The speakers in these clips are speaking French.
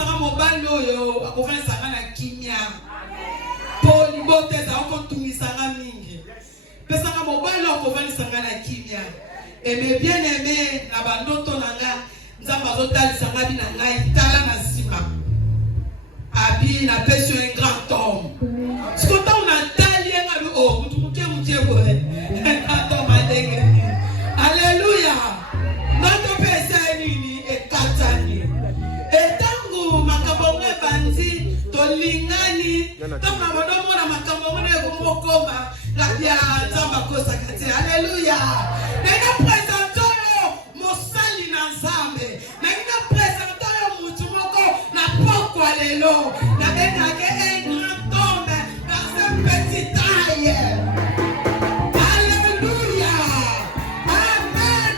sanga mobalo yo akofanya sanga na kimia. Poli bote za okotungi sanga mingi. Pesanga mobalo akofanya sanga na kimia. Aimé bien aimé na bandoto nanga nzamba zotali sanga bi na ngai tala na sima. Abi na pêche un grand homme. Ce qu'on a tali nga bi oh mutuke boy. Grand homme adenge. Alléluia. Notre pesa nini e katani. Etangu makabonge banzi tolingani tama modomo na makabonge kumokoma la bia nzamba kosa kati. Alléluia. Nena presento yo mosali na nzambe. Nena presento yo mutu moko na poko lelo. Na benga ke un grand homme dans un petit taille. Alléluia. Amen.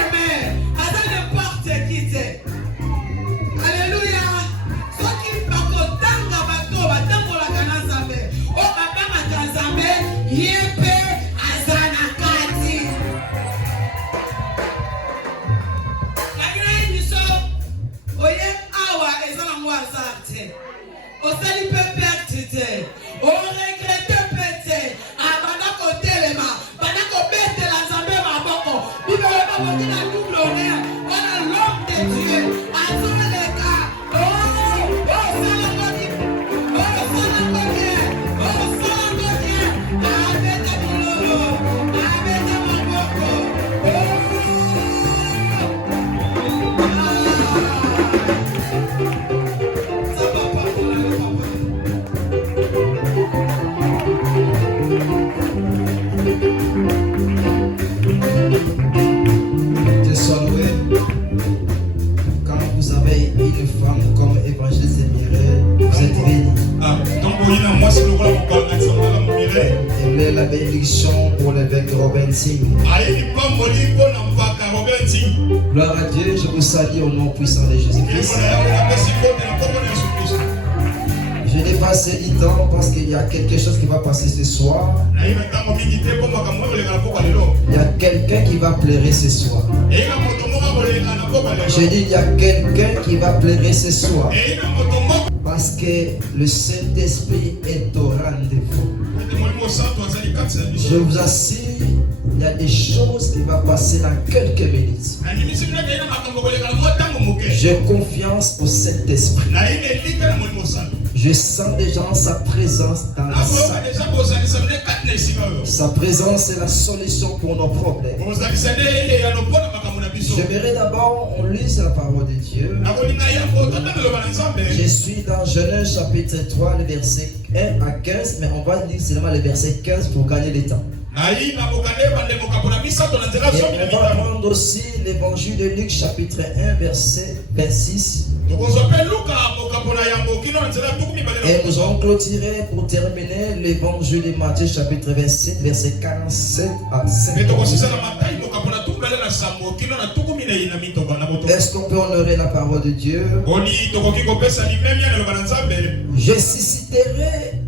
Amen. Ada n'importe qui c'est. Alléluia. Ce qui pako tanga bato batango la kana nzambe. O babanga nzambe yepe azana kati. Agina iniso oye awa ezana mwazate. Osali pepe tite. O regrette pete. Abana kotelema. Bana ko bete la nzambe maboko. Bibe wema wakina double honneur. On a l'homme de Dieu. Azona le cas. Oh, salangoni. Oh, salangoni. Oh, salangoni. Abeta bilolo. Abeta maboko. Ça va pas pour le papa. Dieu soit loué. Quand vous avez une femme comme évangéliste Mireille, vous êtes béni. Elle est la bénédiction pour l'évêque Robin Singh. Gloire à Dieu, je vous salue au nom puissant de Jésus-Christ. Je n'ai pas assez de temps parce qu'il y a quelque chose qui va passer ce soir. Il y a quelqu'un qui va pleurer ce soir. Je dis il y a quelqu'un qui va pleurer ce soir. Parce que le Saint-Esprit est au rendez-vous. Je vous assure, il y a des choses qui vont passer dans quelques minutes. J'ai confiance au Saint-Esprit. Je sens déjà sa présence dans la salle. Sa présence est la solution pour nos problèmes. J'aimerais d'abord on lise la parole de Dieu. Je suis dans Genèse chapitre 3, le verset 1 à 15, mais on va lire seulement le verset 15 pour gagner le temps. Et on va prendre aussi l'évangile de Luc chapitre 1, verset 26. Et nous allons clôturer pour terminer l'évangile de Matthieu chapitre 27, verset 47 à 50. Est-ce qu'on peut honorer la parole de Dieu? Je susciterai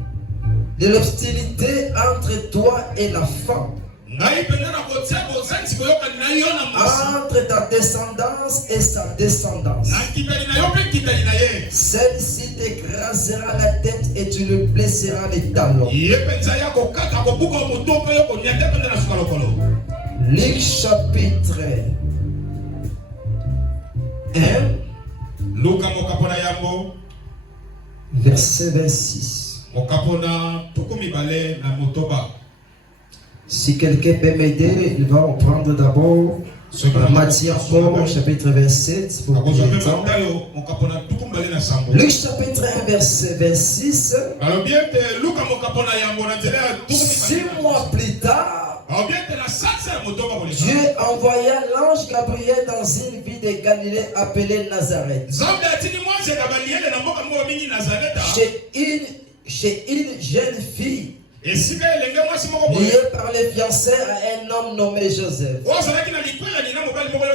de l'hostilité entre toi et la femme, entre ta descendance et sa descendance. Celle-ci t'écrasera la tête et tu le blesseras les talons. Luc chapitre 1, verset 26. Si quelqu'un peut m'aider, il va reprendre d'abord Matthieu chapitre 27 pour Luc chapitre 1 verset 26. 6 mois plus tard, Dieu envoya l'ange Gabriel dans une ville de Galilée appelée Nazareth, chez une jeune fille lié par les fiancés à un homme nommé Joseph.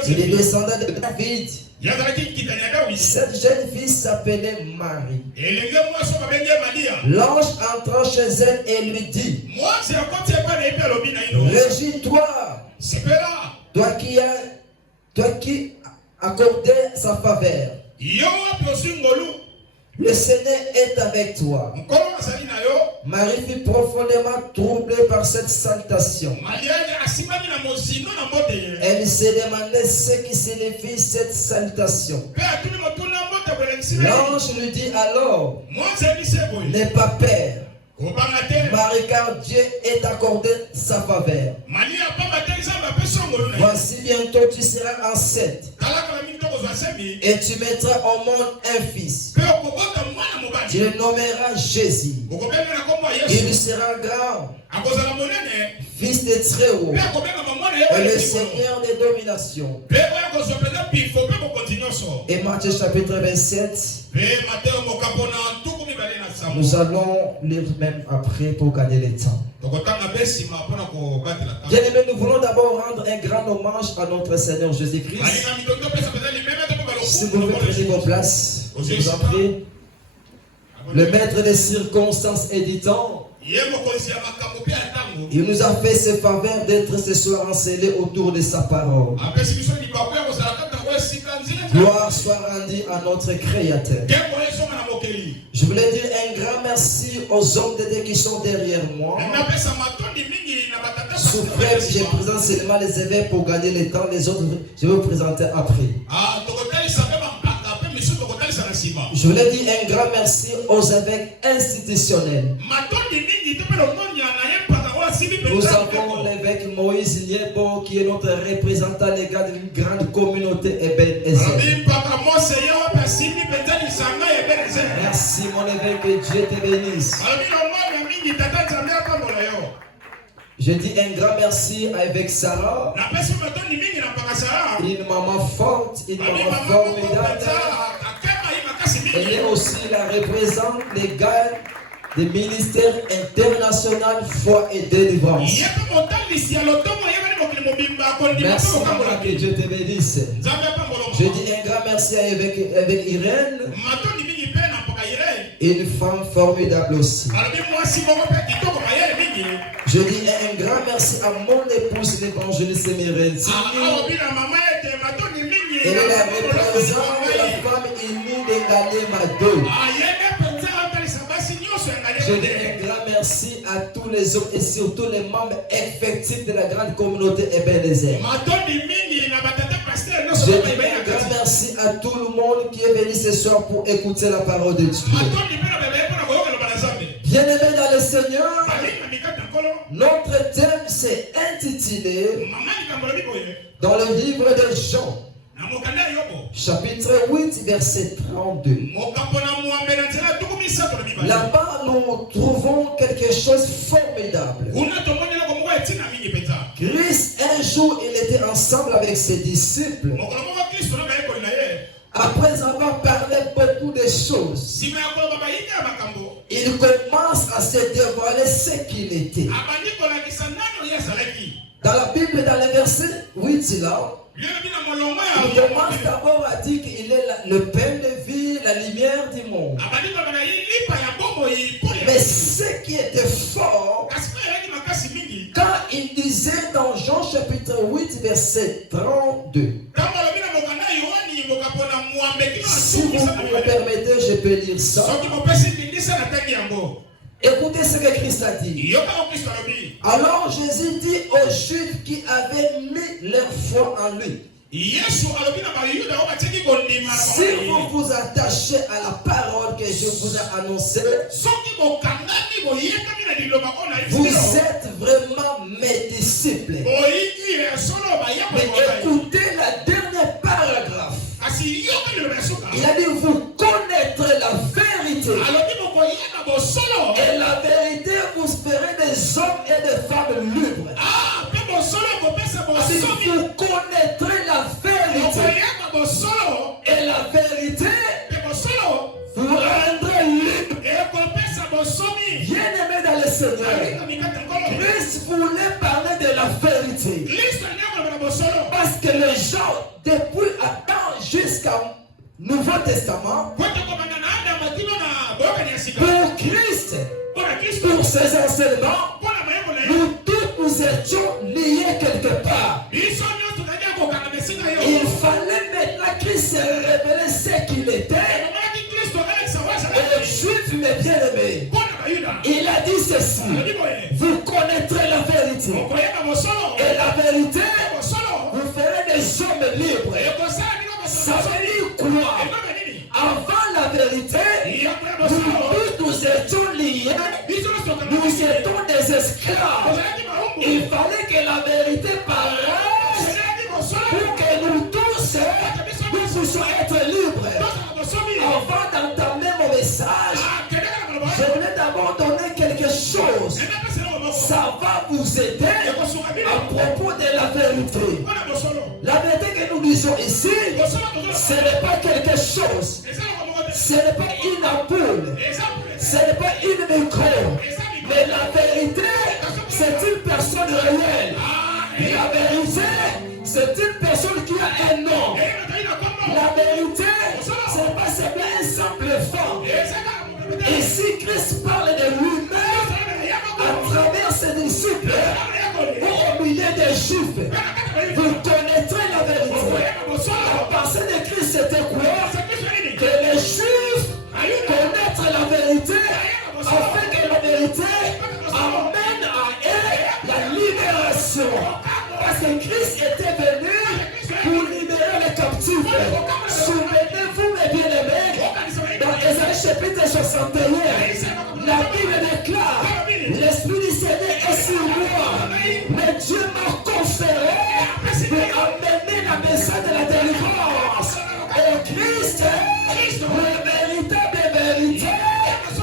Il est descendant de David. Cette jeune fille s'appelait Marie. L'ange entra chez elle et lui dit: Réjouis-toi, toi qui accorder sa faveur. Le Seigneur est avec toi. Marie fut profondément troublée par cette salutation. Elle se demandait ce qui signifie cette salutation. L'ange lui dit alors, n'aie pas peur, Marie, car Dieu est accordé sa faveur. Voici bientôt tu seras enceinte et tu mettras au monde un fils. Tu le nommeras Jésus. Il sera grand, fils de Très-Haut et le Seigneur des dominations. Et Matthieu chapitre 27. Nous allons lire même après pour gagner le temps. Bien aimé, nous voulons d'abord rendre un grand hommage à notre Seigneur Jésus-Christ. Si vous pouvez prendre vos places, je vous en prie. Le maître des circonstances et du temps, il nous a fait ce faveur d'être ce soir encelés autour de sa parole. Gloire soit rendue à notre Créateur. Je voulais dire un grand merci aux hommes de Dieu qui sont derrière moi. Sous prétexte, je présente seulement les évêques pour gagner le temps. Les autres, je vais vous présenter après. Je voulais dire un grand merci aux évêques institutionnels. Nous avons l'évêque Moïse Niebo qui est notre représentant légal d'une grande communauté Ebenezer. Merci mon évêque, que Dieu te bénisse. Je dis un grand merci à l'évêque Sarah, une maman forte, une maman formidable. Elle est aussi la représentante légale des ministères internationaux foi et délivrance. Merci maman, que Dieu te bénisse. Je dis un grand merci avec Irène, une femme formidable aussi. Je dis un grand merci à mon épouse l'évangéliste Mérenti. Elle est la représentante de la femme unie de Galema 2. Je dis un grand merci à tous les hommes et surtout les membres effectifs de la grande communauté Ebenezer. Je dis un grand merci à tout le monde qui est venu ce soir pour écouter la parole de Dieu. Bien-aimés dans le Seigneur, notre thème s'est intitulé dans le livre de Jean, chapitre 8, verset 32. Là-bas, nous trouvons quelque chose de formidable. Christ, un jour, il était ensemble avec ses disciples. Après avoir parlé beaucoup de choses, il commence à se dévoiler ce qu'il était. Dans la Bible, dans le verset 8, là, il commence d'abord à dire qu'il est le pain de vie, la lumière du monde. Mais ce qui était fort, quand il disait dans Jean chapitre 8, verset 32, si vous me permettez, je peux lire ça. Écoutez ce que Christ a dit. Alors Jésus dit aux Juifs qui avaient mis leur foi en lui, si vous vous attachez à la parole que je vous ai annoncée, vous êtes vraiment mes disciples. Mais écoutez la dernière paragraphe. Il a dit vous connaîtrez la vérité. Et la vérité vous ferez des hommes et des femmes libres. Vous connaîtrez la vérité. Et la vérité vous rendrez libre. Bien-aimés dans le Seigneur, Christ voulait parler de la vérité. Parce que les gens, depuis Adam jusqu'à Nouveau Testament, pour Christ, pour ses enseignements, nous tous nous étions liés quelque part. Il fallait maintenant Christ s'est révélé ce qu'il était, et Juif mes bien-aimés, il a dit ceci: vous connaîtrez la vérité, et la vérité vous ferez des hommes libres. Ça veut dire quoi? Avant la vérité, nous étions liés, nous étions des esclaves. Il fallait que la vérité paraisse pour que nous tous nous puissions être libres. Avant d'entamer mon message, je voulais d'abord donner quelque chose. Ça va vous aider à propos de la vérité. La vérité que nous disons ici, ce n'est pas quelque chose. Ce n'est pas une ampoule. Ce n'est pas une micro. Mais la vérité, c'est une personne réelle. La vérité, c'est une personne qui a un nom. La vérité, ce n'est pas simplement un simple femme. Ici, Christ parle de lui-même à travers ses disciples ou au milieu des Juifs. Vous connaîtrez la vérité. La pensée de Christ, c'était quoi? Que les Juifs connaissent la vérité afin que la vérité amène à eux la libération. Parce que Christ était venu pour libérer les captifs. Souvenez-vous, mes bien-aimés, dans Ésaïe chapitre 61, la Bible déclare: l'Esprit du Seigneur est sur moi, mais Dieu m'a conféré pour amener la message de la délivrance. Et Christ, le véritable vérité,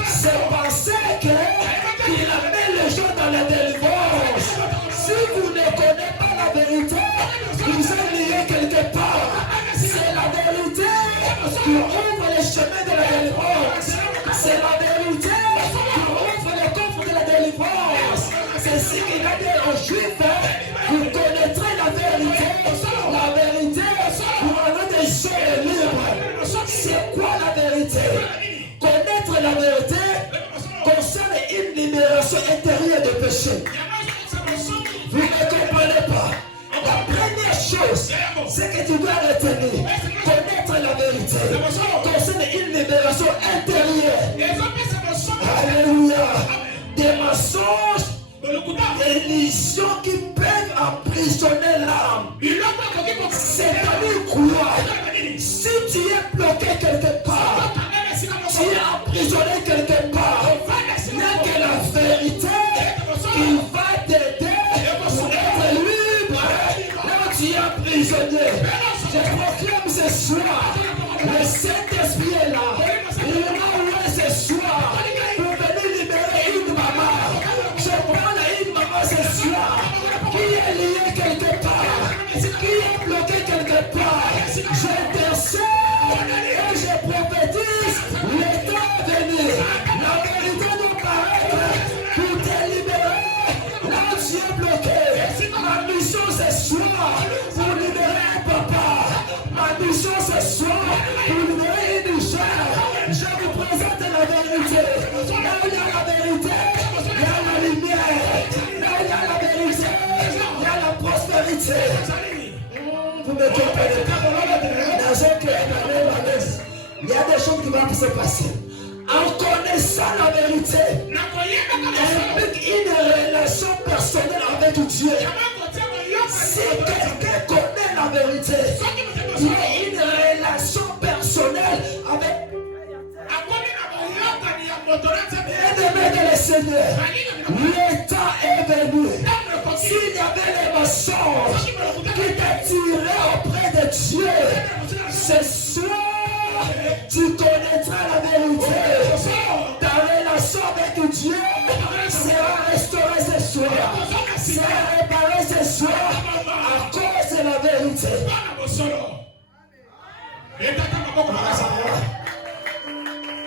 c'est penser qu'il amène les gens dans la délivrance. Si vous ne connaissez pas la vérité, vous êtes liés quelque part. C'est la vérité qui ouvre les chemins de la délivrance. C'est la vérité qui ouvre les coffres de la délivrance. C'est ce qu'il a dit aux Juifs: vous connaîtrez la vérité. La vérité pour rendre des gens libres. C'est quoi la vérité? Connaître la vérité concerne une libération intérieure des péchés. Vous ne comprenez pas. La première chose, c'est que tu dois retenir: connaître la vérité concerne une libération intérieure. Alléluia. Des mensonges, des illusions qui peuvent emprisonner l'âme. C'est-à-dire quoi? Si tu es bloqué quelque part, tu es emprisonné quelque part, il n'y a que la vérité qui va t'aider pour être libre. Là tu es prisonnier. Je proclame ce soir, le Saint-Esprit est là. Il est là ce soir pour venir libérer une maman. Je parle à une maman ce soir qui est liée quelque part, qui est bloquée quelque part. J'intercède et je prophétise le temps à venir. La vérité doit paraître pour te libérer. Là tu es bloqué. Ma mission ce soir pour libérer un papa. Ma mission ce soir pour libérer une chair. Je vous présente la vérité. Là où il y a la vérité, il y a la lumière. Là où il y a la vérité, il y a la prospérité. Vous me comprenez pas? Dans un cœur, il y a des choses qui vont se passer. En connaissant la vérité, implique une relation personnelle avec Dieu. Si quelqu'un connaît la vérité, il y a une relation personnelle avec le Seigneur. Le temps est venu. S'il y avait les mensonges qui t'attiraient auprès de Dieu, ce soir, tu connaîtras la vérité. Ta relation avec Dieu sera restaurée ce soir, sera réparée ce soir à cause de la vérité.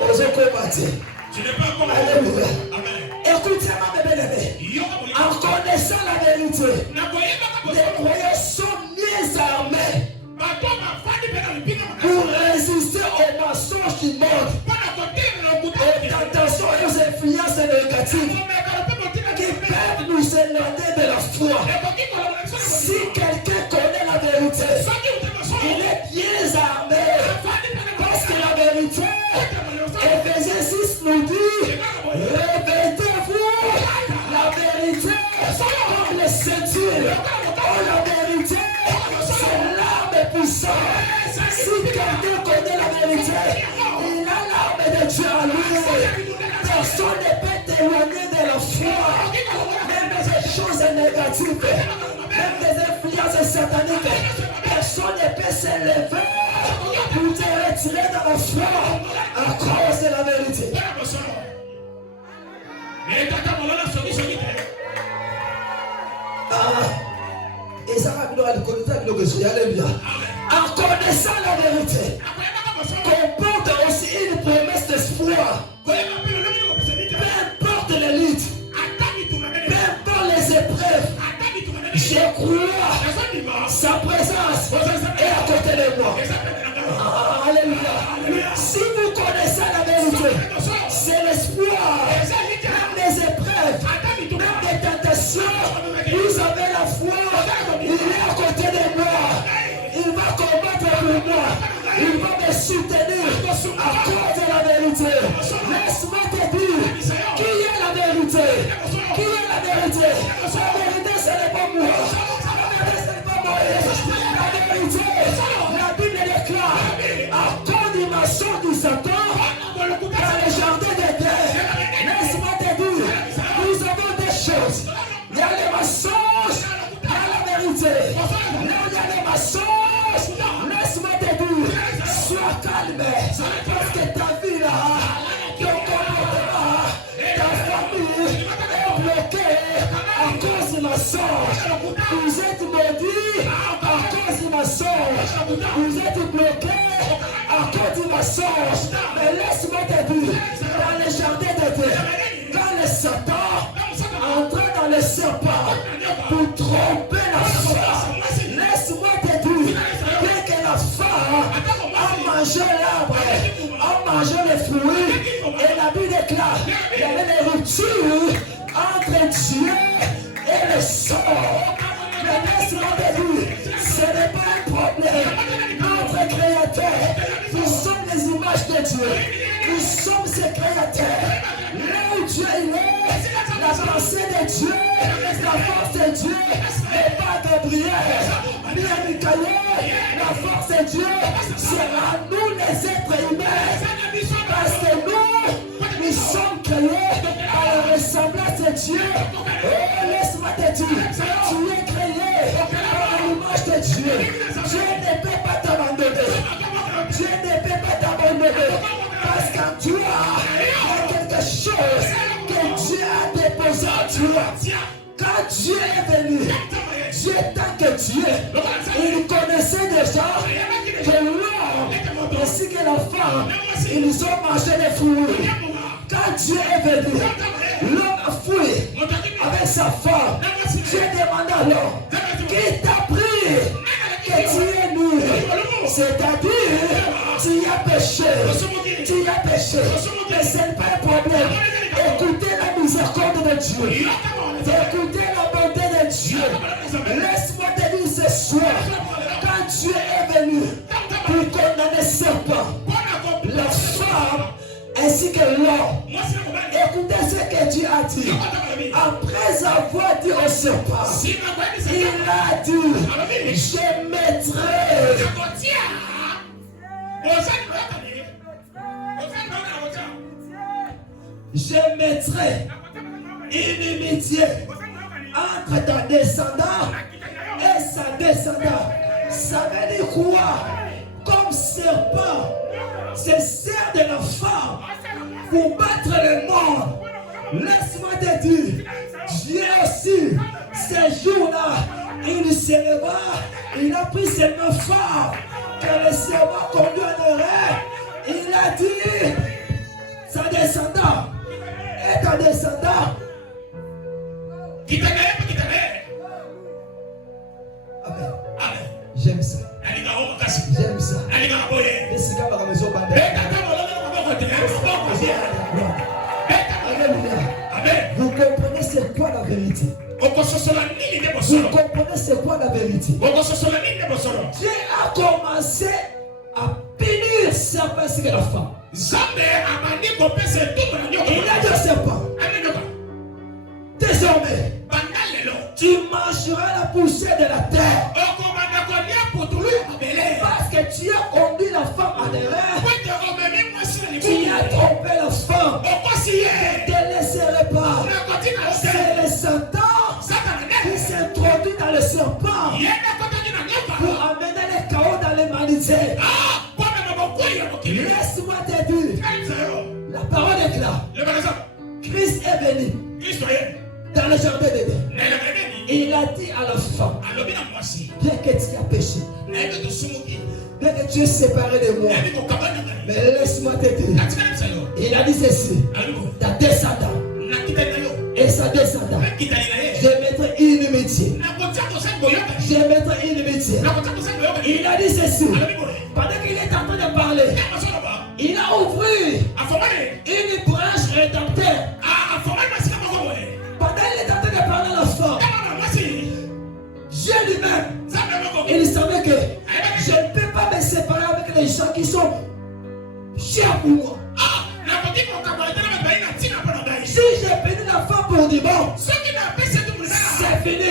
Osez combattre. Alléluia. Écoutez-moi, mes bien-aimés. En connaissant la vérité, les croyants sont mieux armés pour résister aux mensonges du monde, aux tentations et aux influences négatives qui peuvent nous éloigner de la foi. Si quelqu'un connaît la vérité, il est bien armé négatives, même des influences sataniques, personne ne peut s'élever pour te retirer dans la foi à cause de la vérité. Et ça va nous alléluia. En connaissant la vérité, comporte aussi une promesse d'espoir. Peu importe les luttes, peu importe les épreuves, je crois sa présence est à côté de moi. Alléluia. Si vous connaissez la vérité, c'est l'espoir. Même les épreuves, même les tentations, vous avez la foi. Il est à côté de moi. Il va combattre pour moi. Il va me soutenir à cause de la vérité. Laisse-moi te dire qui est la vérité. Qui est la vérité? La vérité, ce n'est pas moi. La vérité, ce n'est pas moi. La vérité, la Bible déclare à cause du maçon du Satan dans le jardin d'Éden. Laisse-moi te dire, nous avons des choses. Il y a les mensonges, il y a la vérité. Là où il y a les mensonges, laisse-moi te dire, sois calme. Parce que ta vie là, ton comportement, ta famille est bloquée à cause du mensonge. Vous êtes maudits à cause du mensonge. Vous êtes bloqués à cause du mensonge. Mais laisse-moi te dire, dans le jardin d'Éden, quand le Satan entrait dans le serpent pour tromper la femme, laisse-moi te dire, dès que la femme a mangé l'arbre, a mangé les fruits, et la Bible déclare qu'il y avait des ruptures entre Dieu et le sort. Mais laisse-moi te dire, ce n'est pas un problème. Notre Créateur, nous sommes les images de Dieu. Nous sommes ses créateurs. Là où Dieu il est, la pensée de Dieu, la force de Dieu n'est pas Gabriel, ni à Michael. La force de Dieu sera nous les êtres humains. Parce que nous sommes créés à la ressemblance de Dieu. Oh, laisse-moi te dire, tu es créé à l'image de Dieu. Dieu ne peut pas t'abandonner. Dieu ne peut pas t'abandonner. Parce qu'en toi, il y a quelque chose que Dieu a déposé en toi. Quand Dieu est venu, Dieu tant que Dieu, il connaissait déjà que l'homme ainsi que la femme, ils ont mangé les fruits. Quand Dieu est venu, l'homme a fui avec sa femme. Dieu demanda à l'homme, qui t'a pris que tu es nu? C'est-à-dire, tu as péché. Tu as péché. Mais ce n'est pas un problème. Écoutez la miséricorde de Dieu. Écoutez la bonté de Dieu. Laisse-moi te dire ce soir, quand Dieu est venu pour condamner le serpent, la femme ainsi que l'homme, écoutez ce que Dieu a dit. Après avoir dit au serpent, il a dit, je mettrai une inimitié entre ta descendant et sa descendant. Ça veut dire quoi? Comme serpent se sert de la femme pour battre le monde. Laisse-moi te dire, Dieu aussi, ces jours-là, il se leva, il a pris seulement femme que le serpent conduit en erreur. Il a dit, sa descendant est un descendant. Amen. J'aime ça. J'aime ça. Vous comprenez c'est quoi la vérité? Vous comprenez c'est quoi la vérité? Dieu a commencé à punir serpent ainsi que la femme. Il a dit au serpent, désormais, tu mangeras la poussière de la terre. Parce que tu as conduit la femme en erreur. Tu as trompé la femme. Ne te laisserai pas. C'est le Satan qui se Laisse-moi te dire. La parole est là. Christ est venu dans le jardin d'Éden. Et il a dit à la femme, bien que tu as péché, bien que tu es séparé de moi, mais laisse-moi te dire. Il a dit ceci, ta descendant et sa descendant, je mettrai inimitié. Je mettrai inimitié. Il a dit ceci, pendant qu'il est en train de parler, il a ouvert une branche rédempteur. Pendant qu'il est en train de parler à la femme, Dieu lui-même, il savait que je ne peux pas me séparer avec les gens qui sont chers pour moi. Si j'ai béni la femme pour du bon, c'est fini.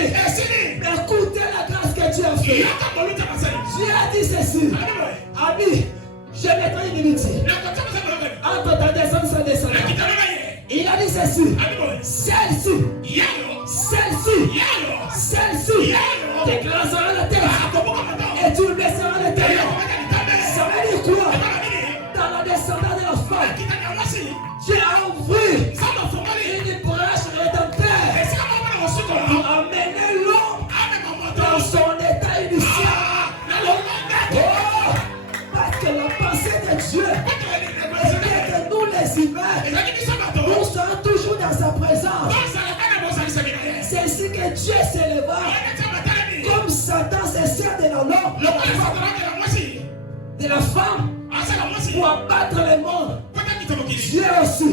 Écoutez la grâce que Dieu a fait. Dieu a dit ceci. Ami, je mettrai une inimitié entre ta descendance et sa descendance. Il a dit ceci. Celle-ci t'écrasera la tête et tu le blesseras l'intérieur. Ça veut dire quoi? Dans la descendance de la femme, Dieu a ouvert une branche rédempteur pour amener l'homme dans son état initial. Oh, parce que la pensée de Dieu est que nous les humains, nous sommes toujours dans sa présence. C'est ainsi que Dieu s'élèvera comme Satan se sert de la femme pour abattre le monde. Dieu aussi,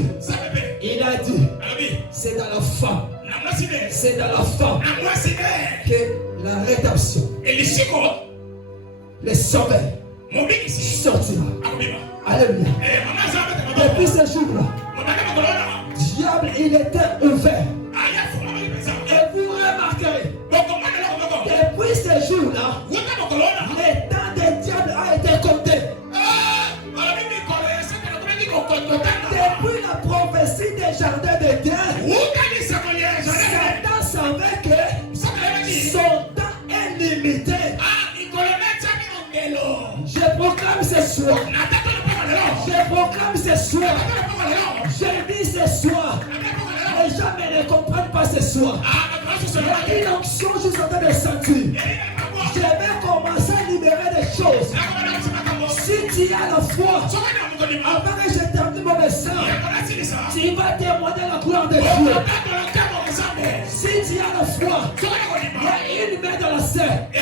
il a dit, c'est dans la femme, c'est dans la femme que la rédemption, le sauveur sortira. Alléluia. Depuis ce jour-là, diable, il était ouvert. Et vous remarquerez, depuis ce jour-là, le temps des diables a été compté. Depuis la prophétie des jardins d'Éden, Satan savait que son temps est limité. Je proclame ce soir, je proclame ce soir, je dis ce soir, les gens ne comprennent pas ce soir. Il y a une onction, je suis en train de sentir. Je vais commencer à libérer des choses. Si tu as la foi, avant que je termine mon message, tu vas témoigner la gloire de Dieu. Si tu as la foi, il y a une main dans la scène. Il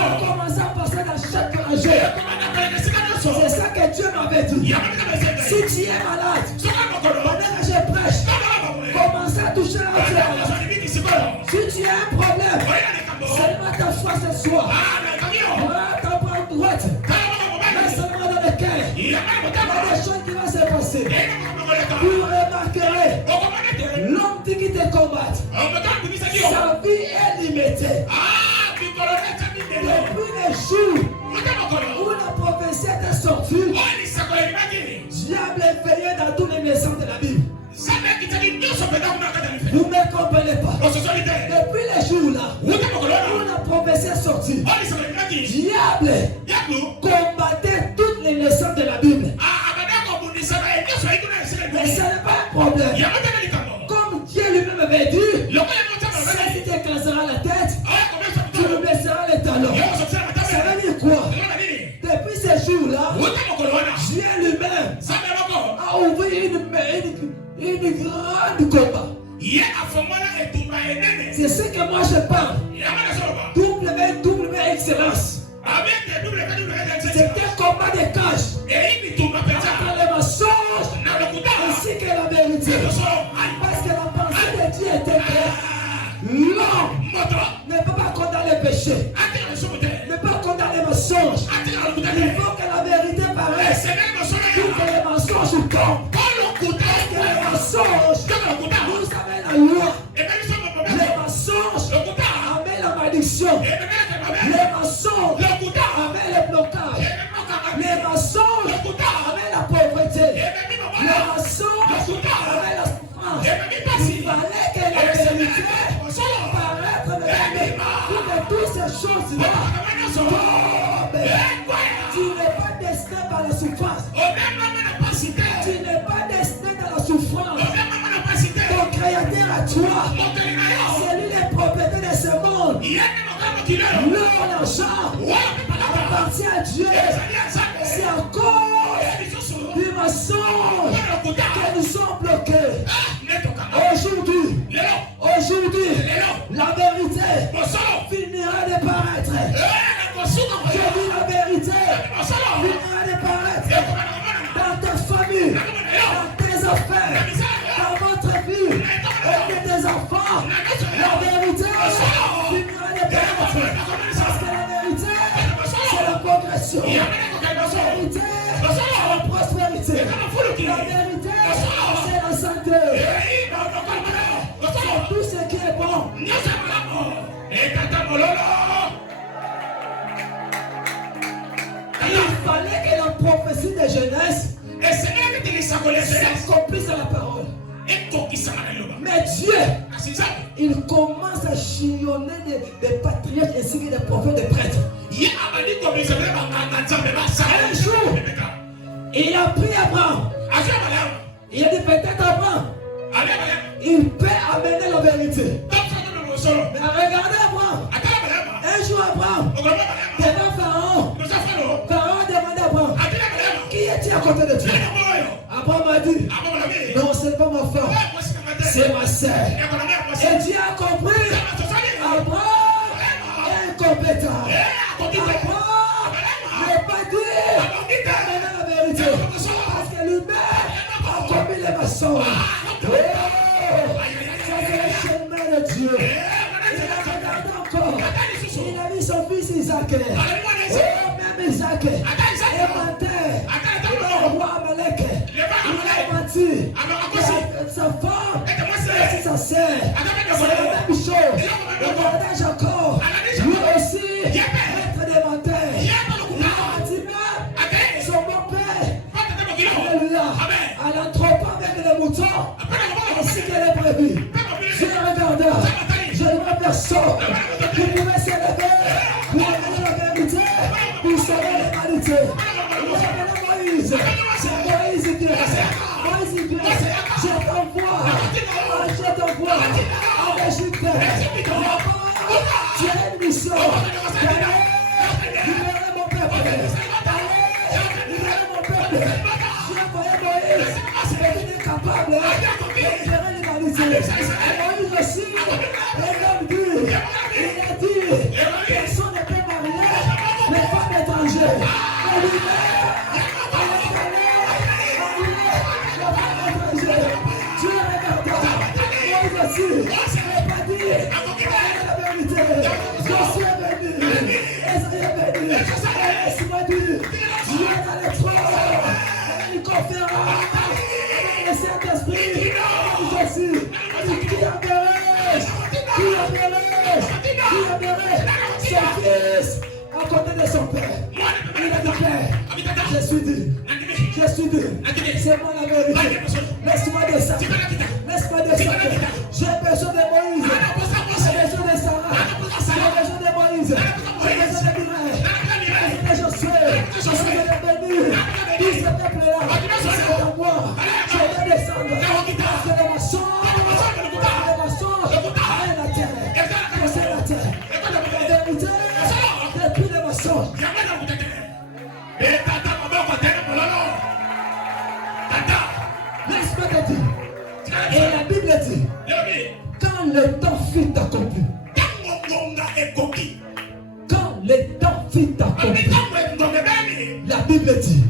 va commencer à passer dans chaque rangée. C'est ça que Dieu m'avait dit. Si tu es malade, pendant que je prêche, commence à toucher la terre. Si tu as un problème, seulement ta foi ce soir. Ta main droite. Mets seulement dans le cœur. Il y a des choses qui vont se passer. Vous remarquerez, l'homme qui te combat, sa vie est limitée. Depuis les jours où la prophétie était sortie, diable est veillé dans tous les maisons de la Bible. Vous ne me comprenez pas. Depuis les jours là où la prophétie est sortie, diable combattait toutes les leçons de la Bible. Mais ce n'est pas un problème. Comme Dieu lui-même avait dit, si tu t'écraseras la tête, tu me blesseras les talons. Ça veut dire quoi? Depuis ces jours-là, Dieu lui-même a ouvert une grande combat. C'est ce que moi je parle. W excellence. C'est un combat de cages. Entre les mensonges ainsi que la vérité. Parce que la pensée de Dieu était que l'homme ne peut pas condamner le péché, ne peut pas condamner les mensonges. Il faut que la vérité paraisse pour que les mensonges tombent. Parce que les mensonges, vous savez la loi, les mensonges amènent la malédiction, les mensonges amènent le blocage, les mensonges amènent la pauvreté, les mensonges amènent la souffrance. Il fallait que la vérité paraisse de l'ennemi pour que toutes ces choses-là tombent. Tu n'es pas destiné par la souffrance. Leur argent appartient à Dieu. C'est à cause du mensonge que nous sommes bloqués. Aujourd'hui, la vérité finira de paraître. Je dis la vérité finira de paraître dans ta famille, dans tes affaires, dans votre vie, avec tes enfants. La vérité finira de paraître. Parce que la vérité, c'est la progression. La vérité, c'est la prospérité. La vérité, c'est la santé. C'est tout ce qui est bon. Il fallait que la prophétie de jeunesse s'accomplisse à la parole. Mais Dieu, il commence à chillonner des patriotes ainsi que des prophètes, des prêtres. Un jour, il a pris Abraham. Il a dit peut-être Abraham, il peut amener la vérité. Mais regardez Abraham. Un jour Abraham, devant Pharaon, Pharaon demandait à Abraham, qui est-il à côté de toi? Abraham a dit, non, ce n'est pas ma femme, c'est ma sœur. Et Dieu a compris, Abraham est incompétent. Abraham n'est pas dit d'amener la vérité. Parce que lui-même a commis les mensonges. C'est le chemin de Dieu. Il a regardé encore. Il a mis son fils Isaac. Même Isaac est menteur. Le roi Amalek. Il a menti. Sa femme et sa sœur. C'est la même chose. Regardez Jacob. Lui aussi, maître des menteurs. Il a menti même son beau-père. Alléluia. À l'entrepôt avec les moutons. Ainsi qu'elle est prévue. Je regarde. Je ne vois personne. Vous pouvez s'élever pour amener la vérité, pour sauver l'humanité. Vous appelez Moïse. C'est Moïse qui est. Moïse qui est. Je t'envoie. Je t'envoie en Égypte. Tu as une mission. Allez, libérez mon peuple. Allez, libérez mon peuple. J'ai envoyé Moïse. Il est capable de libérer l'humanité. Et Moïse aussi, un homme dur. Il a dit, personne ne peut marier les femmes étrangères. Mais lui-même, il est allé marier les femmes étrangères. Dieu regarde. Moïse aussi, il n'a pas dit, la vérité. Je suis venu. Esaïe est venu. Laisse-moi dire, Dieu est dans les trônes. Il conférera. Le Saint-Esprit, nous aussi, qui enverrait son fils à côté de son père. Il a dit, Père, je suis dit, c'est moi la vérité. Laisse-moi descendre. Laisse-moi descendre. J'ai besoin de Moïse. J'ai besoin de Sarah. J'ai besoin de Moïse. J'ai besoin de Mireille. J'ai besoin de Josué. Je suis venu. Tout ce peuple-là, c'est à moi. Je vais descendre. Parce que les mensonges, arrêtent la terre. Possèdent la terre. La vérité, depuis les mensonges. Laisse-moi te dire. Et la Bible dit, quand le temps fut accompli, quand le temps fut accompli, la Bible dit,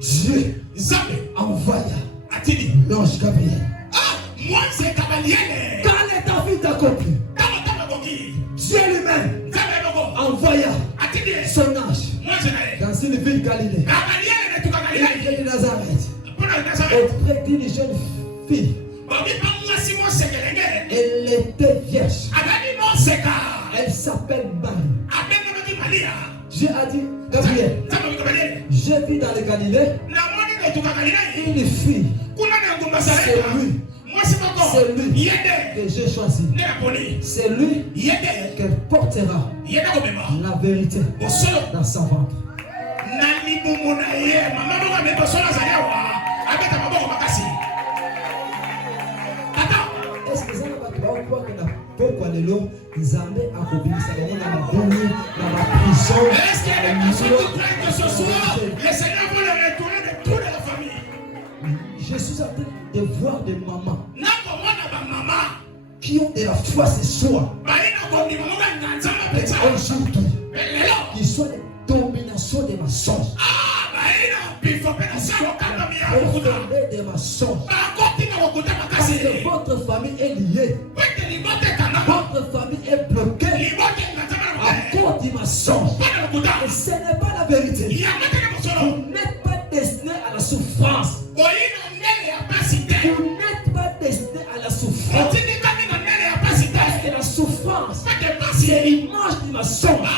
Dieu envoya l'ange Gabriel. Quand le temps fut accompli, Dieu lui-même envoya son ange dans une ville Galilée, la ville de Nazareth, auprès d'une jeune fille. Elle était vierge. Elle s'appelle Marie. Dieu a dit, Gabriel, j'ai vu dans le Galilée une fille. C'est lui que j'ai choisi. C'est lui qu'elle portera la vérité dans son ventre. Est-ce que ça va croire que lelo Nzambe akobimisa bango na mabulu na prison. Est-ce qu'il y a des personnes qui croient que ce soir le Seigneur veut le retourner de toute la famille? Je suis en train de voir des mamans qui ont de la foi ce soir. Aujourd'hui, qui sont des dominations des mensonges. Des mensonges. Parce que votre famille est liée. Votre famille est bloquée à cause du mensonge. Et ce n'est pas la vérité. Vous n'êtes pas destiné à la souffrance. Vous n'êtes pas destiné à la souffrance. Parce que la souffrance, c'est l'image du mensonge.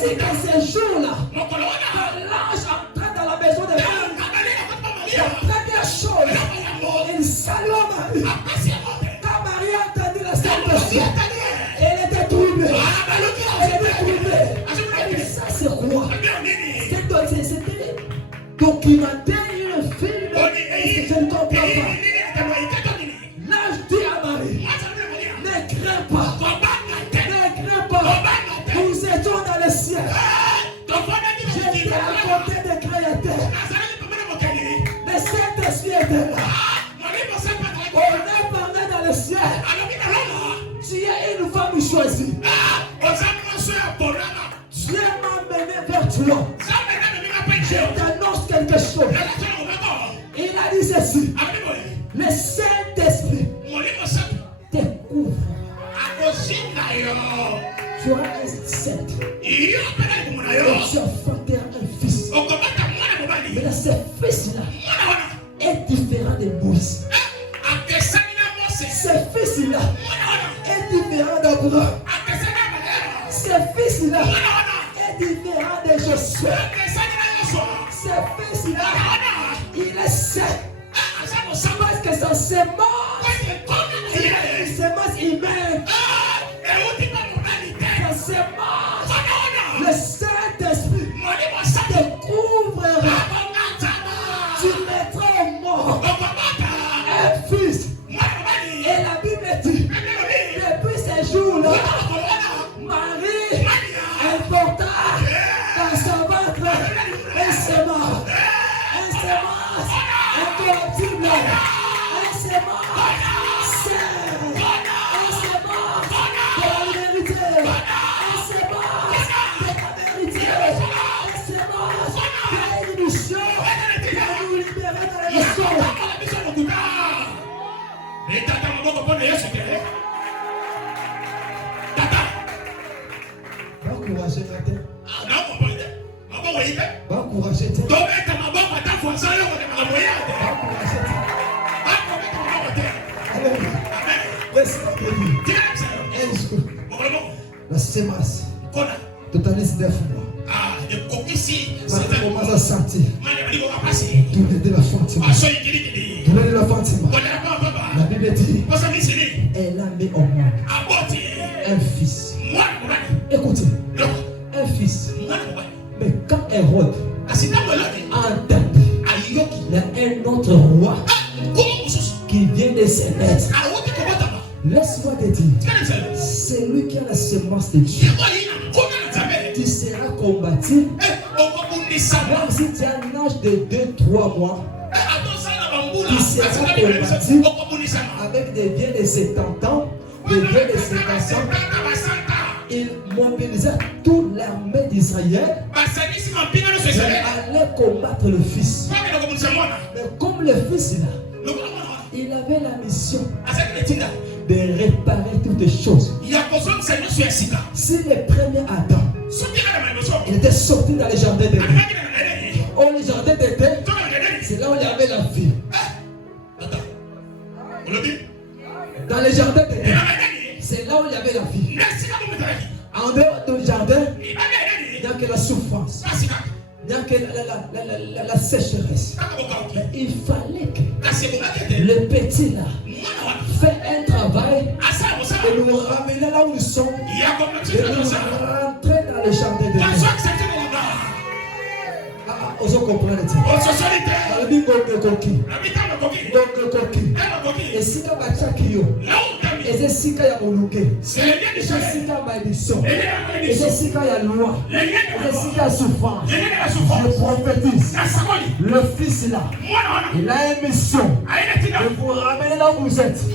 C'est que ces jours-là, quand l'ange entra dans la maison de Dieu, la première chose, il salua Marie. Quand Marie a entendu la salutation, elle était troublée. Elle était troublée. Et ça, c'est quoi? C'était documentaire, un film. Je ne comprends pas. L'ange dit à Marie, ne crains pas. Ne crains pas. Nous étions dans le ciel. J'étais à côté des créateurs. Le Saint-Esprit était là. On est parlé dans le ciel. Tu es une femme choisie. Dieu m'a mené vers toi. Je t'annonce quelque chose. Il a dit ceci. Le Saint-Esprit te couvre. Tu auras un sept. Et tu enfanteras un fils. Mais là, ce fils-là est différent de Moïse. Ce fils-là est différent d'Abraham. Ce fils-là est différent de Josué. Ce fils-là, il est saint. Parce que sa sémence, une sémence humaine. Sa sémence, le Saint-Esprit te couvrira. Tu mettras au monde un fils. Et la Bible dit, depuis ces jours-là, Marie, elle porta dans son ventre un sémence. Un sémence incorruptible. Un sémence saint. Un sémence de la vérité. Un sémence de la vérité. Un sémence de l'émission qui va nous libérer de la mission. Et tata maboko pone Yesu te. Tata. Va courager matin. Ah non, maboko yite. Va courager te. Donc eta maboko ta fonza yo ko maboko yite. Va courager te. Va ko maboko te. Alléluia. Amen. Laisse-moi te dire. Tiens, Un jour, Vraiment. la sémence Kona. totalise 9 mois. Ah, de kokisi. Ça commence à sentir. Mane bali ko kapasi. Douleur de la fantine. Aso yikiri. Douleur de la fantine. Kona pa papa. La Bible dit, Kosa misiri. elle a mis au monde Aboti. un fils. Moi ko bani. Écoutez, Non. un fils. Moi ko bani. Mais quand Hérode Asita ko lani. a entendu, Ayoki. il y a un autre roi Comment mususu? qui vient de se naître. Awoti ko bata ba. Laisse-moi te dire, Kana sele. c'est lui qui a la semence de Dieu. Tu seras combattu. Même si tu as un âge de 2-3 mois, tu seras combattu avec des vieux de 70 ans, des vieux de 50 ans. Il mobilisa toute l'armée d'Israël et allait combattre le fils. Mais comme le fils là, il avait la mission de réparer toutes les choses. Si le premier Adam, il était sorti dans les jardins d'Éden. Oh, les jardins d'Éden, c'est là où il y avait la vie. Dans les jardins d'Éden, c'est là où il y avait la vie. En dehors du jardin, il n'y a que la souffrance. Il n'y a que la sécheresse. Mais il fallait que le petit là fait un travail de nous ramener là où nous sommes, de nous rentrer dans le jardin de Dieu. Vous comprenez? Et si tu as Jessica ya Moluke. Jessica malédiction. Jessica ya loi. Jessica ya souffrance. Je prophétise. Le fils là. Il a une mission. De vous ramener là où vous êtes. De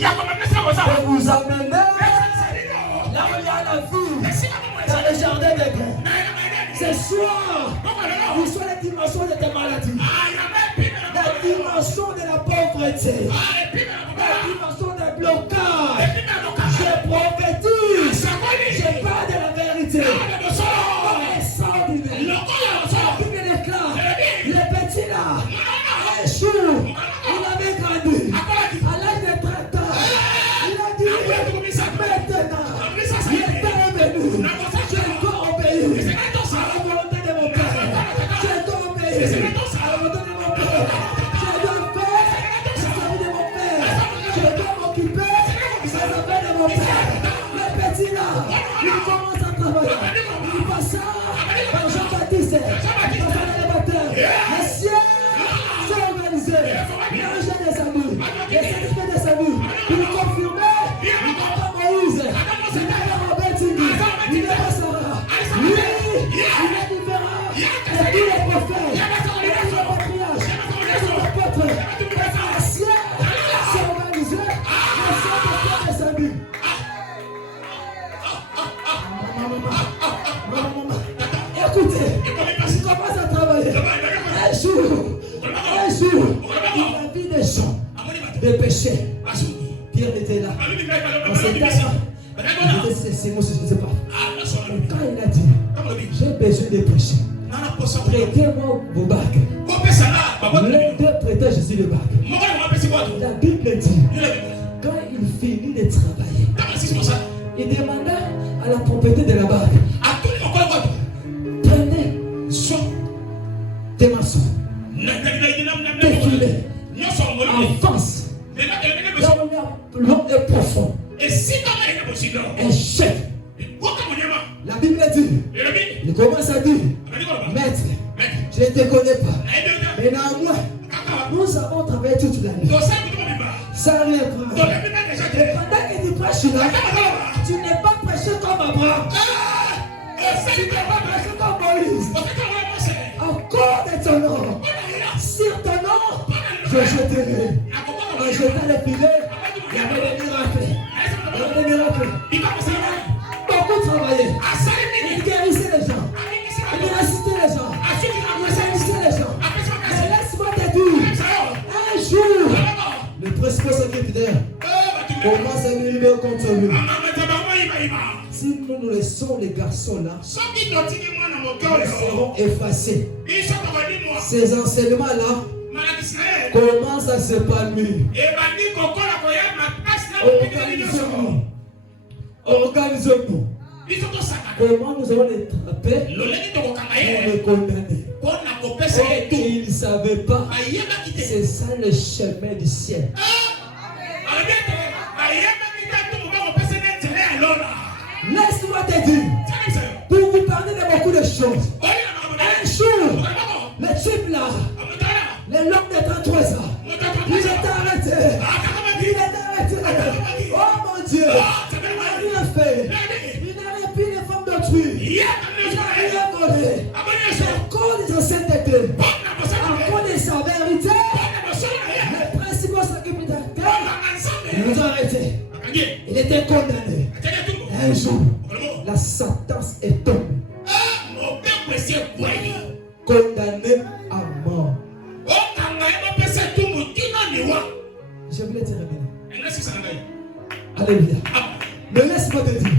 vous amener là où il y a la vie. Dans le jardin des grains. Ce soir, vous soyez la dimension de tes maladies. La dimension de la pauvreté. La dimension des blocages. Je prophétise. Je parle de la vérité. Le sang du Dieu. La Bible déclare. Le petit là. Un jour, il avait grandi. À l'âge de 30 ans. Il a dit maintenant. Il est venu. Je dois obéir à la volonté de mon Père. Je dois obéir à la volonté de mon Père. Je dois faire la famille de mon Père. Je dois m'occuper de la famille de mon Père. Le petit là, il commence à travailler. Il passe par Jean-Baptiste. Il passe à l'élévateur. Le ciel s'est organisé. L'ange des amis. Les sacrifices des amis. Pour confirmer, il n'est pas Moïse. Il n'est pas Robert Tingui. Il n'est pas Sarah. Lui, il est différent de tous les prophètes. Il est le patriarche. Il est le apôtre. Le ciel s'est organisé. Le ciel des amis. Écoutez, il commence à travailler. Un jour, il a vu des gens de péché. Pierre était là. Dans ce temps-là, c'est moi, je ne sais pas. Quand il a dit, j'ai besoin de prêcher, prêtez-moi vos bagues. L'un d'eux prêtait Jésus les bagues. La Bible dit, quand il finit de travailler, il demanda à la propriété de la bague, prenez tes maçons, tes filets, avance. Là où l'eau est profond. Et jette. La Bible dit, il commence à dire, maître, je ne te connais pas. Mais néanmoins, nous avons travaillé toute la nuit. Ça rien prendre. Et pendant que tu prêches là, tu n'es pas prêché comme Abraham. Tu n'es pas prêché comme Moïse. Encore de ton nom. Sur ton nom, je jeterai. En jetant les filets, il y avait des miracles. Il y avait des miracles. Beaucoup travaillé. Il guérissait les gens. Il ressuscitait les gens. Il guérissait les gens. Mais laisse-moi te dire, un jour, le principal sacrificateur commence à murmurer contre lui. Si nous laissons les garçons là, ils seront effacés. Ces enseignements là commencent à s'épanouir. Organisons-nous. Comment nous allons les trapper pour les condamner? Ils ne savaient pas. C'est ça le chemin du ciel. Laisse-moi te dire, pour vous parler de beaucoup de choses. Un jour, le type là, l'homme de 33 ans, il est arrêté. Il est arrêté. Oh mon Dieu, il n'a rien fait. Il n'a rien pris les femmes d'autrui. Il n'a rien volé. C'est encore des anciennetés. Encore de sa vérité. Les principaux sacrificateurs, ils nous ont arrêtés. Il était condamné. Un jour, la sentence est tombée. Condamné à mort. Je voulais te révéler. Alléluia. Mais laisse-moi te dire.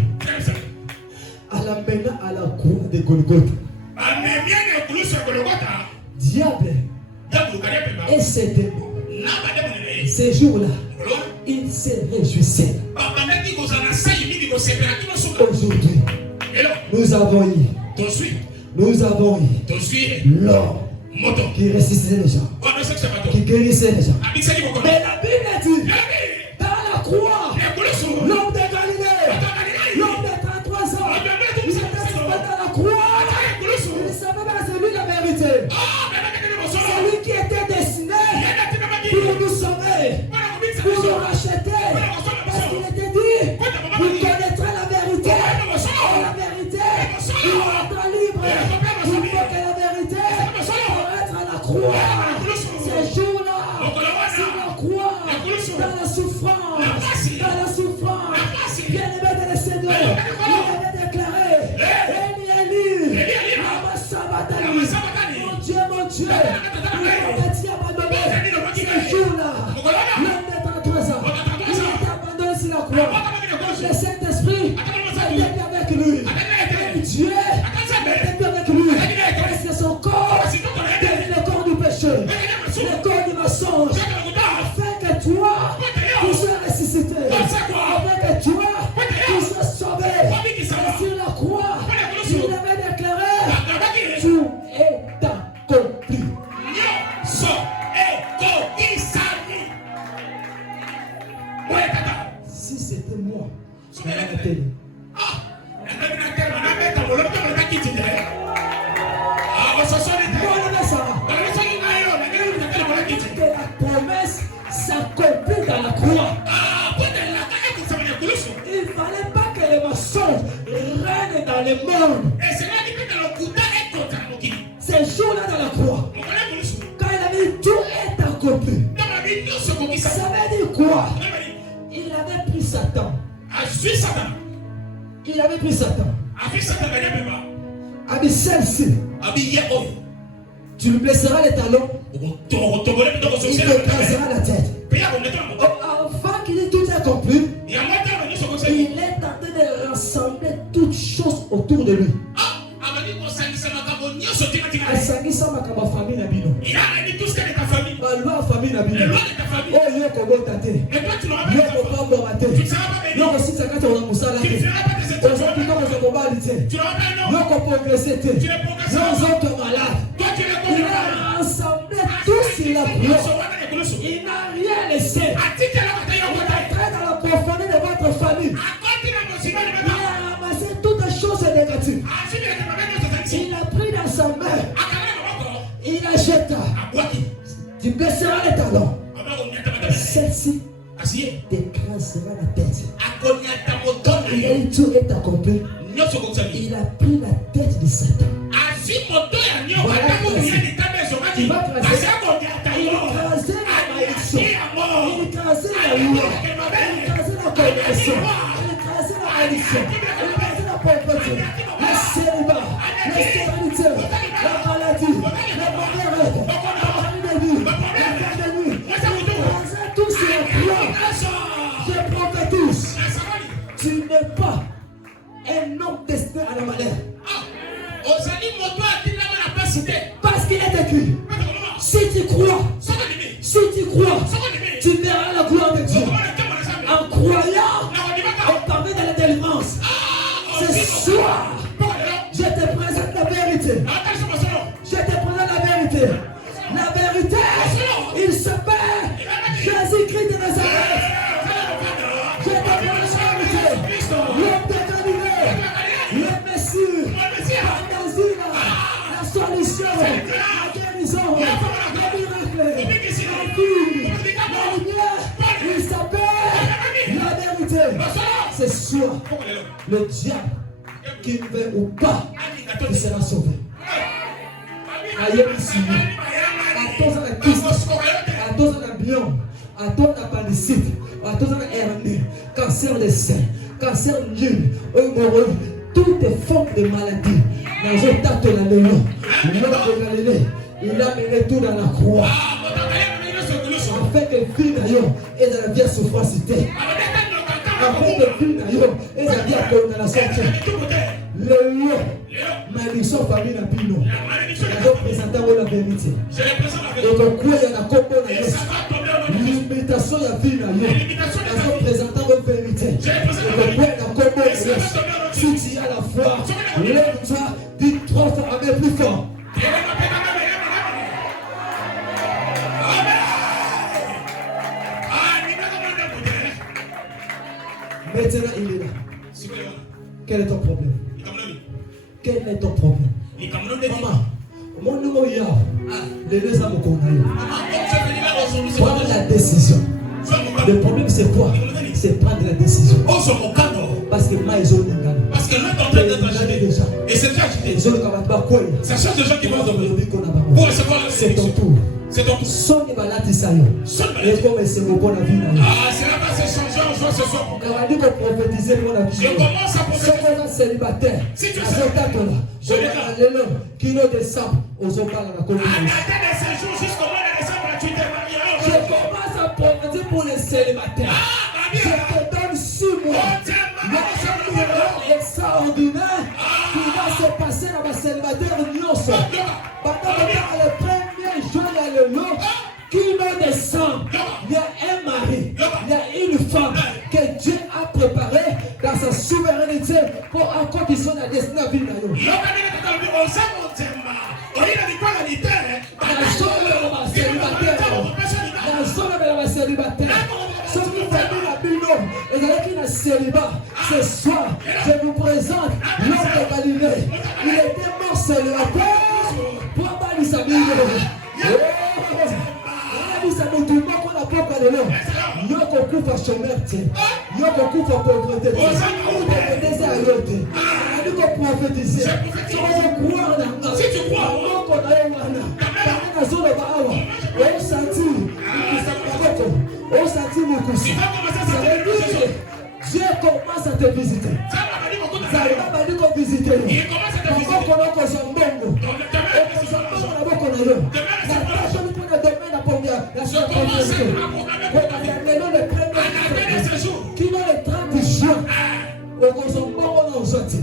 À la maintenant à la croix de Golgotha. Diable et ses démons. Ces jours-là, il se réjouissait. Aujourd'hui, nous avons eu l'homme qui ressuscitait les gens, qui guérissait les gens. Mais la Bible dit, dans la croix, l'homme de Galilée, l'homme de 33 ans, il était dans la croix, il savait pas c'est lui la vérité. C'est lui qui était destiné pour nous sauver, pour nous racheter. Parce qu'il était dit, Ces jours-là, sur la croix, dans la souffrance, bien-aimé dans le Seigneur, il avait déclaré, Eli, mon Dieu, il m'a abandonné. Ces jours-là, l'homme de 33 ans, il a été abandonné sur la croix. Le Saint-Esprit était avec lui. Et Dieu était avec lui. Et c'est son corps, le corps du péché, le corps du mensonge, afin que toi, tu sois ressuscité, afin que toi, tu sois sauvé. Et sur la croix, il avait déclaré, tout est accompli. Si c'était moi, je m'aurais arrêté. La promesse s'accomplit dans la croix. Il ne fallait pas que les mensonges règnent dans le monde. Ces jours-là dans la croix, quand il avait dit tout est accompli, ça veut dire quoi? Il avait pris Satan. Il avait pris Satan. Avec celle-ci, tu lui blesseras les talons, il te cassera la tête. Avant qu'il ait tout accompli, il est en train de rassembler toutes choses autour de lui. Asangisa makamba famille na bino. Il a réuni tout ce qu'elle est ta famille. Balwa famille na bino. Les lois de ta famille. Oh yo ko botate. Et toi tu n'auras pas yo tu ne seras pas béni. yo ko sita kati ona musala Tu ne te. feras pas tes études. Ozo pito ko ko bali te. Tu n'auras pas un nom. Yo ko progresser te. Tu es progressé. Yo zo to malade. Toi tu es Il a rassemblé tout sur la croix. Il n'a rien laissé. Il a entré dans la profondeur de votre famille. Il a ramassé toutes les choses négatives. Il a pris dans sa main. Il a jeté. Tu blesseras les talons. Celle-ci t'écrasera la tête. Il a dit tout est accompli. Il a pris la tête de Satan. Voilà il va écraser. Il écrasait la malédiction. Il écrasait la loi. Il écrasait la condamnation. Il écrasait la malédiction. Il écrasait la pauvreté. Le célibat. La stérilité. La maladie. La malheur. La maladie de nuit. La fin de nuit. Il écrasait tout sur la croix. Je prophétise. Tu n'es pas un homme destiné à la malheur. Parce qu'il est écrit. Si tu crois, tu verras la gloire de Dieu. En croyant, on permet de la délivrance. Ce soir, je te présente la vérité. Je te présente la vérité. La vérité, il s'appelle Jésus-Christ de Nazareth. Je te présente la vérité. L'homme de Galilée, le Messie, la solution, la guérison, le miracle, la vie, la lumière, il s'appelle la vérité. Ce soir, le diable, qu'il veut ou pas, il sera sauvé. Aïe, ici, à tous les Christ, à tous les biens, à tous les appendicites, à tous les hernies, cancer des seins, cancer nul, toutes les formes de maladies. Dans un tas de la Léon, l'homme de Galilée, il a mené tout dans la croix. Afin que vie d'ailleurs et de la vie à souffrance. Afin que vie d'ailleurs et de la vie à condamnation. Le lion, malédiction famille n'a plus non. Je représente la vérité. Et que quoi il y a la combo na Yesu. L'imitation de la vie na yo. Je représente la vérité. Et que quoi il y a la combo na Yesu. Si tu as la foi, lève-toi, dis 3 fois avec plus fort. Maintenant il est là. Quel est ton problème? Quel est ton problème? Maman, mon numéro est là. Les deux hommes qu'on a eu. Prends la décision. Le problème c'est quoi? C'est prendre la décision. Parce que moi ils ont des gars. Parce que l'autre est en train d'être acheté. Et c'est déjà acheté. Ça cherche des gens qui vont dormir pour recevoir la bénédiction. C'est ton tour. C'est ton tour. Sonne balatisa yo. Et comme c'est bon la vie. Ah, cela va se changer en joie ce soir. On a dit que prophétiser pour la vie. Je commence à prophétiser. Si tu es célibataire, si tu es célibataire, je vais aller là. Kilo décembre, aux autres la communauté. À dater de ce jour jusqu'au mois de décembre, tu te marieras. Je commence à prophétiser pour les célibataires. Je te donne 6 mois. Il y a un miracle extraordinaire qui va se passer dans ma célibataire Nyonso. Pendant le 1er juin, il y a le lot qui me descend. Il y a un mari, il y a une femme que Dieu a préparé dans sa souveraineté pour accomplir la destinée à vivre. Ce soir, je vous présente l'homme de Galilée. Il était mort célibataire. Pour Bali Sabine. Yoko kufa chomerte, yoko kufa pauvreté, pauvreté à yote. On dit qu'on prophétise. Si tu crois, on a eu zone bahawa. On sentit, on sentit mon cousin. Ça veut dire que Dieu commence à te visiter. Ça veut pas dire qu'on visite. Pourquoi qu'on a qu'on s'en bongo? La semaine qui va le 30 juin, au Kosovo, on a sorti.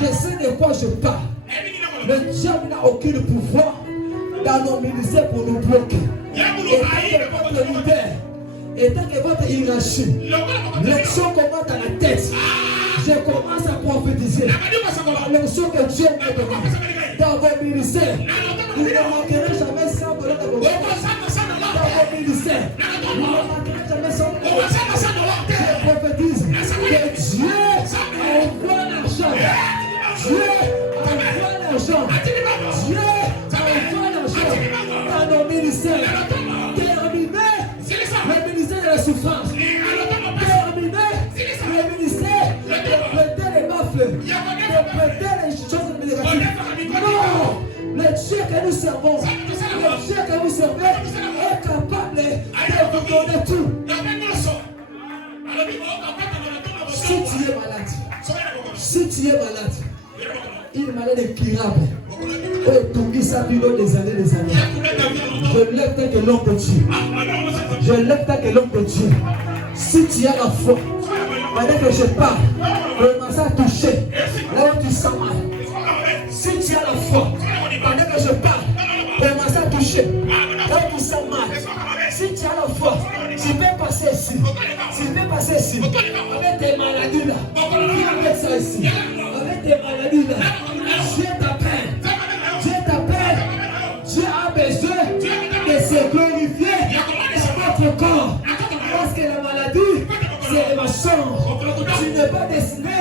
Je sais de quoi je parle. Le diable n'a aucun pouvoir dans nos ministères pour nous bloquer. Et tant que votre hiérarchie, l'action commence à la tête. Je commence à prophétiser. L'action que Dieu me donne dans vos ministères. Vous ne manquerez jamais $100 dans vos ministères. Vous ne manquerez jamais $100. Je prophétise que Dieu envoie l'argent. Dieu envoie l'argent. Dieu envoie l'argent dans nos ministères. Terminé le ministère de la souffrance. Terminé le ministère de prêter les baffles, de prêter les choses négatives. Non! Le Dieu que nous servons, le Dieu que nous servons est capable de vous donner tout. Si tu es malade, une maladie incurable, tout ça durant des années, des années. Je lève tel que l'homme de Dieu. Je lève tel que l'homme de Dieu. Si tu as la foi, pendant que je parle, commence à toucher là où tu sens mal. Si tu as la foi, pendant que je parle, commence à toucher là où tu sens mal. Si tu as la foi, tu peux passer ici. Tu peux passer ici. Avec tes maladies là. Viens avec ça ici. Avec tes maladies là. Dieu t'appelle. Dieu t'appelle. Dieu a besoin de se glorifier dans votre corps. Parce que la maladie, c'est le mensonge. Tu n'es pas destiné